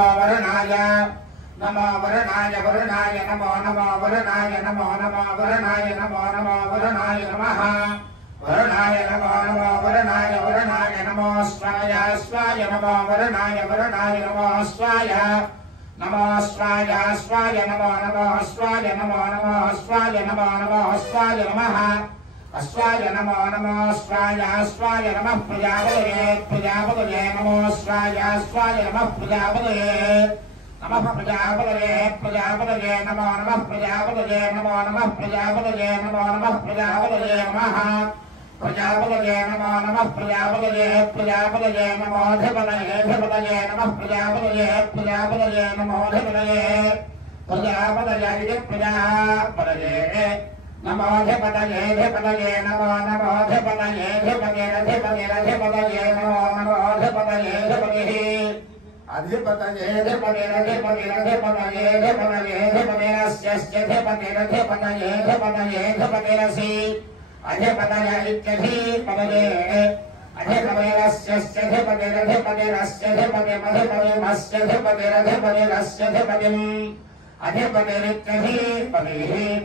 वरुणाय नमो वरुणाय वरुणाय नमो नमो वरुणाय नमो नमो वरुणाय नमो नमो वरुणाय नमः वरुणाय नमो नमो वरुणाय वरुणाय नमो स्वाय स्वाय नमो वरुणाय वरुणाय नमो स्वाय स्वाय नमो नमो स्वाय नमो नमो स्वाय नमो नमो स्वाय नमः अस्वाय नमो नमो स्वाय नमः प्रजापतये नमो स्वाय नमः प्रजापतये नमो नमः प्रजापतये नमो नमः प्रजापतये नमो नमः प्रजापतये नमः प्रजापतये नमो नमः प्रजापतये नमोऽधिपतये नमः प्रजापतये नमोऽधिपतये प्रजापतये नमोऽधिपतये नमो नमोऽधिपतये नमो नमोऽधिपतये अधिपतये अधिपतिरित्यधिपतिरधिपतिरस्य